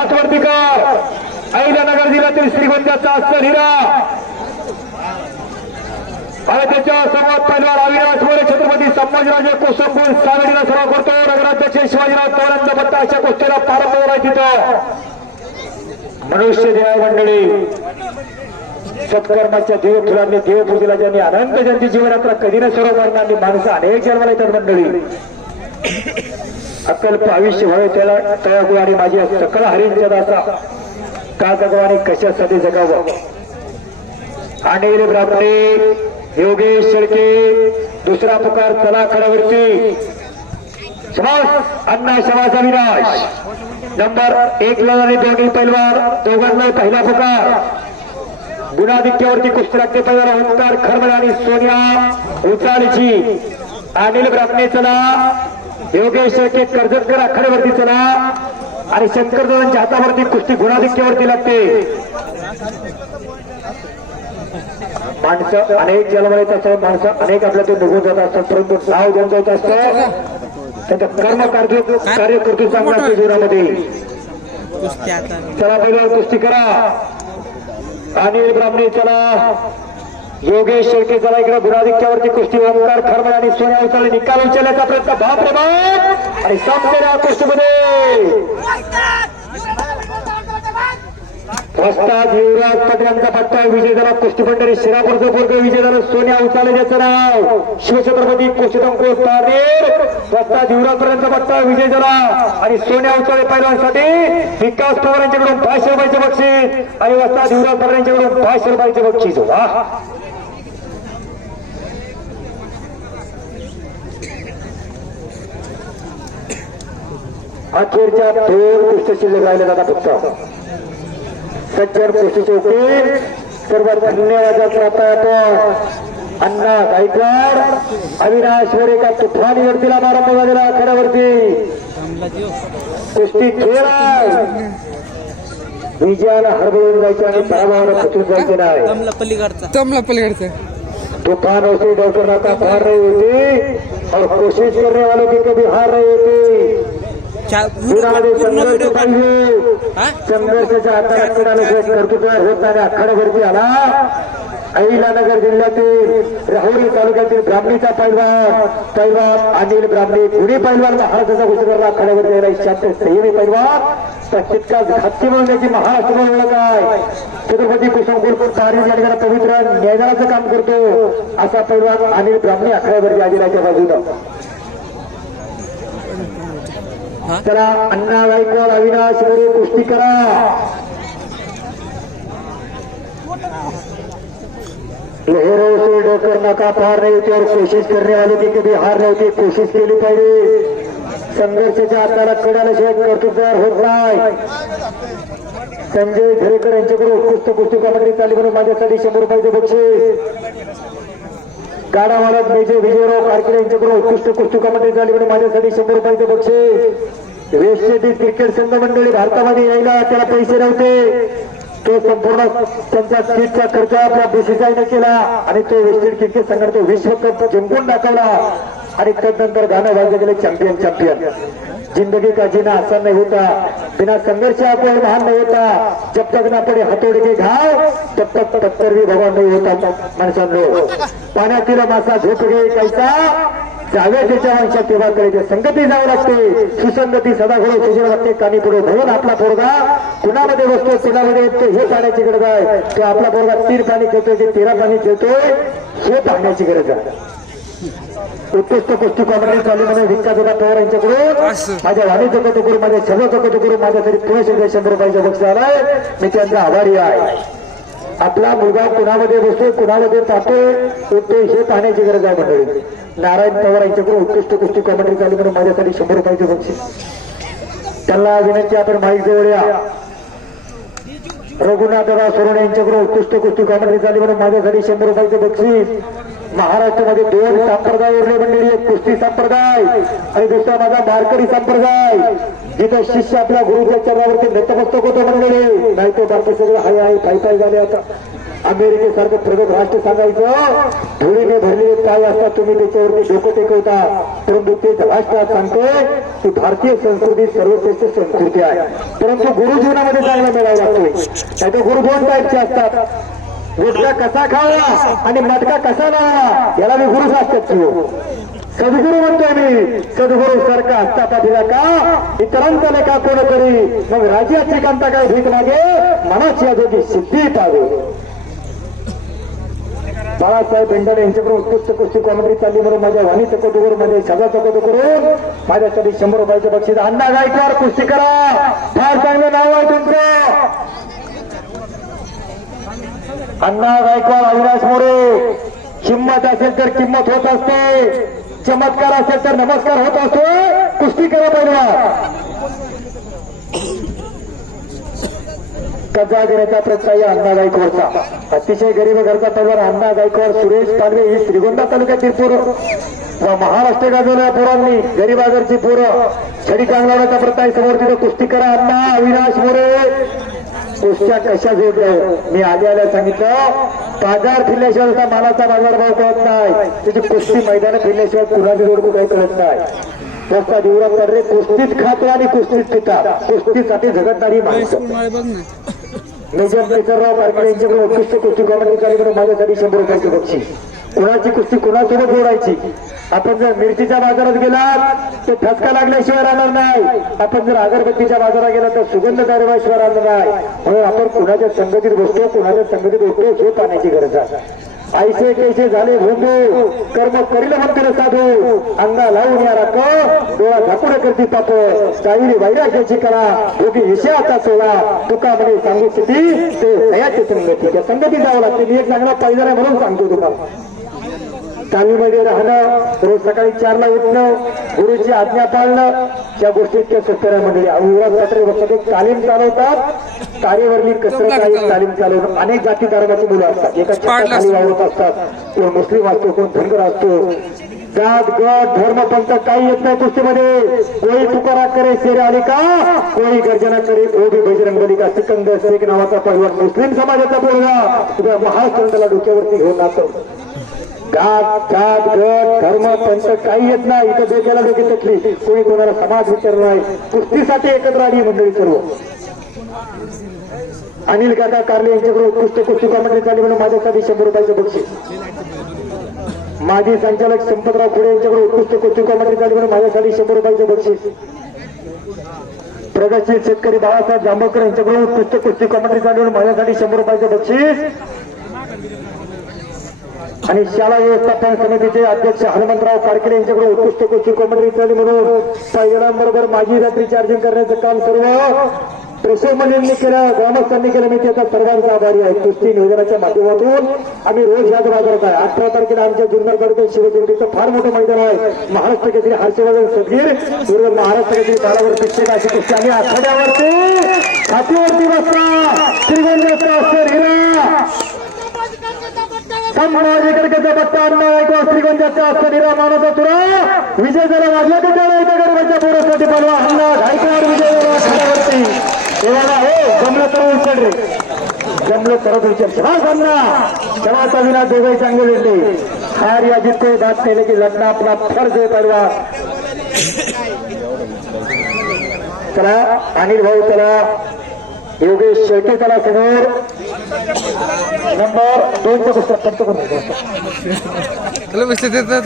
हातवर्तीकर अहिल्यानगर जिल्ह्यातील श्रीगोंद्याचा अस्सल हिरा. आणि त्याच्यासमोर पहिला अविनाश मोरे छत्रपती संभाजीराजे कोसंबून सागरीला सराव करतो. नगराध्यक्ष शिवाजीराव चव्हाणांचा पत्ता अशा गोष्टीला प्रारंभ झाला तिथं. मनुष्य देवा मंडळी सत्कर्माच्या देवफुलांनी देवपूजेला ज्यांनी अनंत ज्यांची जीवनात्रा कधी न सर्व वर्णांनी माणसं अनेक जन्माला येतात मंडळी. अकल्प आयुष्य व्हावे त्याला तयागुळ आणि माझी सकल हरींच्या दासा. का जगावं आणि कशासाठी जगावं? अनिल ब्राह्मणे योगेश शेळके दुसरा पुकार चला खडावरती समास अण्णा समाज अविनाश. नंबर एक ला आणि दोन्ही पैलवार दोघांना पहिला पुकार. गुणाधिक्यावरती कुस्ती लागते ओंकार खरमळ आणि सोनिया उचालची अनिल ब्राह्मणे चला. योगेश शेळके कर्जतकर आखाड्यावरती चला. आणि शंकरदेवांच्या हातावरती कुस्ती गुणाधिक्यावरती लागते माणसं अनेक जन्माला येत असतात माणसं अनेक आपल्यातून निघून जात असतात परंतु नाव घेऊन जात असतं. त्याचं कर्म कार्य कार्य करतो चांगला असतो जीवनामध्ये. चला पहिल्यावर कुस्ती करा. अनिल ब्राह्मणे चला. योगेश शेळके चला इकडे गुणाधिक्यावरती कुस्ती ओंकार खरमळ सोन्या उचलले निकाल उचलण्याचा प्रयत्न. बाप रे बाप! आणि संपलेल्या कुस्तीमध्ये वस्ताद युवराज पटेलांचा पट्टा विजय झाला कुस्ती पंढरी. शिरापूरचं पूर्ग विजय झाला. सोन्या उचाले ज्याचं नाव. शिवछत्रपती कुस्तीतंको तारेर वस्ताद युवराज पर्यंत पट्टा विजय झाला. आणि सोन्या उचाले पैलवानसाठी विकास पवार यांच्याकडून पाचशे रुपयाचे बक्षीस. आणि वस्ताद युवराज पवार यांच्याकडून पाचशे रुपयाचे बक्षीस. वा अखेरच्या दोन कुस्ती शिल्लक राहिले जातात फक्त. सज्जन कृषी चौकी सर्व धन्यवादाचा आपण अण्णा गायकवाड अविनाश वरेका तुफानी वरतीला प्रारंभ झालेला आखाड्यावरती कुस्ती खेळ. विजयाला हरवून जायचे आणि पराभवाला खचून जायचे नाही. थांबला पलीकडचा. तूफान उसे डॉक्टर नाका हार रही होती. और कोशिश करने वालों की कभी हार रही होती. पूर्ण व्हिडिओ? संघर्षाच्या आखाड्यावरती आला. अहिलानगर जिल्ह्यातील राहुरी तालुक्यातील ब्राह्मणीचा पैलवान पैलवान अनिल ब्राह्मणी गुढी पैलवान महाराष्ट्राचा घोषणाला आखाड्यावरती यायला शांत संयमी पैलवान. तर तितकाच घाती बनवण्याची महाराष्ट्र ओळख आहे. छत्रपती कुसुमकुल तारी या ठिकाणी पवित्र न्यायालयाचं काम करतो. असा पैलवान अनिल ब्राह्मणी आखाड्यावरती आदिलाच्या बाजूनं. चला अण्णा गायकवाड अविनाश मोरे कुस्ती करा. लहरों से डोकर नका पार नहीं होती और कोशिश करने वाले की कभी हार नहीं होती कोशिश केली पाहिजे. संघर्षाच्या हाताला कडाल्याशिवाय कर्तृत्वावर होत नाही. संजय झरेकर यांच्याकडून उत्कृष्ट कुस्ती कामगिरी चालली म्हणून माझ्यासाठी शंभर रुपयाचे बक्षीस. गाडा मालक मेजर विजयराव कारकडे यांच्याकडून उत्कृष्ट कुस्ती झाली म्हणून माझ्यासाठी शंभर रुपयाचे बक्षीस. वेस्ट इंडिज क्रिकेट संघ मंडळी भारतामध्ये यायला त्याला पैसे नव्हते. तो संपूर्ण त्यांच्या सीटचा खर्च आपल्या बीसीसीआयने केला आणि तो वेस्ट इंडिज क्रिकेट संघाने तो विश्वकप जिंकून दाखवला. आणि तदनंतर गाणं वाजले गेले चॅम्पियन चॅम्पियन जिंदगी का जीना आसान नहीं होता बिना संघर्ष कोई महान नहीं होता. जब तक ना पडे हथोड़ी के घाव तब तक पत्थर भी भगवान नाही होता. माणसांनो पाण्यातील मासा झोप घे कैसा? जाव्या त्याच्या वंशात तेव्हा करायचे संगती जावं लागते. सुसंगती सदा घडो सुजन लागते. कानी पुढे म्हणून आपला पोरगा. कुणामध्ये बसतो कुणामध्ये येतो हे पाण्याची गरज आहे. तो आपला पोरगा तीर पाणी खेळतोय की तेरा पाणी खेळतोय हे पाहण्याची गरज आहे. उत्कृष्ट कुस्ती कॉमेडी चालू म्हणून जोडा पवार यांच्याकडून माझ्या कौतुक करून माझ्या सर्वचं कौतुक करून माझ्यासाठी पुणे शंभर शंभर रुपयाचा बक्षीस आलाय मी त्यांचा आभारी आहे. आपला मुलगा कुणामध्ये बसतो कुणामध्ये पाहतोय? उठतोय हे पाहण्याची गरज आहे मंडळी. नारायण पवार यांच्याकडून उत्कृष्ट कुस्ती कॉमेडी चालू म्हणून माझ्यासाठी शंभर रुपयाचे बक्षीस त्यांना विनंती आपण माईक जवळ या. रघुनाथराव सोरणे यांच्याकडून उत्कृष्ट कुस्ती कॉमेडी झाली म्हणून माझ्यासाठी शंभर रुपयाचे बक्षीस. महाराष्ट्रामध्ये दोन संप्रदाय उरले मंडळी एक कुस्ती संप्रदाय आणि दुसरा माझा मारकरी संप्रदाय. जिथं शिष्य आपल्या गुरुच्या चरणावरती नतमस्तक होतो मंडळी. नाही तो बाकी सगळं हाय हाय पाय पाय झाले आता. अमेरिकेसारखं प्रगत राष्ट्र सांगायचं. धुळीने भरलेले काय असतात तुम्ही त्याच्यावरती डोकं टेकवता. परंतु तेच राष्ट्रात सांगतोय की भारतीय संस्कृती सर्वश्रेष्ठ संस्कृती आहे. परंतु गुरुजीवनामध्ये चांगला मिळावा लागतोय. नाही गुरु दोन टाईपचे असतात. गुटखा कसा खावा आणि मटका कसा लावा याला मी गुरु असतात किंवा सद्गुरु म्हणतोय मी सद्गुरु सारखा असता पाठीला का? इतरांचा लेखा कोणतरी? मग राज्याची कांता काय भीक मागे? मनाची आजोगी सिद्धी पावे. बाळासाहेब बेंडाले यांच्याकडून उत्कृष्ट कुस्ती कॉमेडी चालली म्हणून माझ्या वाणी चकोदुगरमध्ये सगळा चकोद करून माझ्यासाठी शंभर रुपयाचे बक्षीस. अण्णा गायकर कुस्ती करा. फार चांगलं नाव आहे तुमचं. अण्णा गायकवाड अविनाश मोरे. किंमत असेल तर किंमत होत असते. चमत्कार असेल तर नमस्कार होत असतो. कुस्ती करा पहिला कजागिरीचा प्रत्यय अण्णा गायकवाडचा. अतिशय गरीब घरचा पहिला अण्णा गायकवाड सुरेश पालवे ही श्रीगोंदा तालुक्यातील पोरं. व महाराष्ट्र गाजवल्या पोरांनी गरीबागरची पोरं. छडी कांगलावाचा प्रत्यय समोर तिथे कुस्ती करा अण्णा अविनाश मोरे. कुस्त्या अशा जोडल्या मी आले आल्या सांगितलं बाजार फिरल्याशिवाय असा मालाचा बाजार भाव कळत नाही. त्याची कुस्ती मैदान फिरल्याशिवाय कुणाची जोडको काही कळत नाही. रस्ता दिवरा रे कुस्तीत खातो आणि कुस्तीत पितात. कुस्तीसाठी झगडणारी माणसं. मळे मेजर केसरराव कारकडे यांच्याकडे उत्कृष्ट कुस्ती कॉमेडी कार्यक्रम माझ्यासाठी शंभर रुपयाचे बक्षीस. कुणाची कुस्ती कुणासोबत जोडायची? आपण जर मिरचीच्या बाजारात गेलात तर ठसका लागल्याशिवाय राहणार नाही. आपण जर अगरबत्तीच्या बाजारात गेला तर सुगंध दारवाशिवाय राहणार नाही. म्हणून आपण कुणाच्या संगतीत बसतो कुणाच्या संगतीत उठतो हे पाण्याची गरज आहे. ऐसे कैसे झाले भोंदू कर्म करील म्हणतील साधू. अंगा लावून या राख डोळा झाकून करती पाप. चाविली वैराग्याची करा भोगी विषय आता सोडा. तुका म्हणे सांगू किती ते सयाची संगती. त्या संगती जावं लागते. मी एक चांगला पाहिजे म्हणून सांगतो तुम्हाला तालीमध्ये राहणं रोज सकाळी चारला उठणं गुरुची आज्ञा पाळणं या गोष्टी इतक्या सोप्या मंडळी वखत एक तालीम चालवतात कार्यवरली कसरत आहे तालीम चालवणं अनेक जाती धर्माची मुलं असतात. एका छताखाली वावरत असतात. कोण मुस्लिम असतो कोण धनगर असतो. जात गट धर्म पंथ काही येत नाही कुस्तीमध्ये. कोणी तुकारा करे शेरे आली का? कोणी गर्जना करे ओबी बजरंग बली का? सिकंदर शेख नावाचा परिवार मुस्लिम समाजाचा पोरगा. तुझ्या महाराष्ट्राला डोक्यावरती घेऊन नाचतो जात जात गट धर्म पंथ काही येत नाही. इथं डोक्याला डोकी तकली कोणी कोणाला समाज विचार नाही. कुस्तीसाठी एकत्र आली मंडळी सर्व. अनिल काका कारले यांच्याकडे उत्कृष्ट कुस्ती कॉमेंट्री झाली म्हणून माझ्यासाठी शंभर रुपयाचे बक्षीस. माजी संचालक संपतराव खुडे यांच्याकडे उत्कृष्ट कुस्ती कॉमेंट्री झाली म्हणून माझ्यासाठी शंभर रुपयाचे बक्षीस. प्रगतशील शेतकरी बाळासाहेब जांभेकर यांच्याकडून उत्कृष्ट कुस्ती कॉमेंट्री झाली म्हणून माझ्यासाठी शंभर रुपयाचे बक्षीस. आणि शाळा व्यवस्थापन समितीचे अध्यक्ष हनुमंतराव कारकडे यांच्याकडे उत्कृष्ट कृषी कॉमेंट्री झाली म्हणून पहिल्यांबरोबर माझी रात्री चार्जिंग करण्याचं काम सर्व प्रेसोमलींनी केलं ग्रामस्थांनी केलं. मी त्याचा सर्वांचा आभारी आहे. कृषी नियोजनाच्या माध्यमातून आम्ही रोज याद वाजवत आहे. अठरा तारखेला आमच्या जुन्नर तालुक्यात शिवजयंतीचं फार मोठं मैदान आहे. महाराष्ट्र केसरी हर्षवर्धन सदगीर विरुद्ध महाराष्ट्र केसरी तालावर शिक्षक अशी कृषी आम्ही आठवड्यावरती छातीवरती बसता. श्रीगंजाचा अक्षर हिरा संभाजीकरकेचा पट्टा अण्णा ऐकवा श्रीगंजाचा अक्षर हिरा तुरा. विजय जरा वाजला की त्याला गरबाच्या पोरासाठी पालवा? अण्णा विजय जरा देवाला हो जमलं तर उचल रे. जमलं तरच उचल. शास अण्णा क्षमाचा विना दोघे चांगले भेटले हार या जितके दात केले की लग्न आपला फर्ज आहे परवा चला अनिल भाऊ चला. योगेश शेळके चला समोर. नंबर दोनचं पुस्तक पंच करून त्याला बसले देतात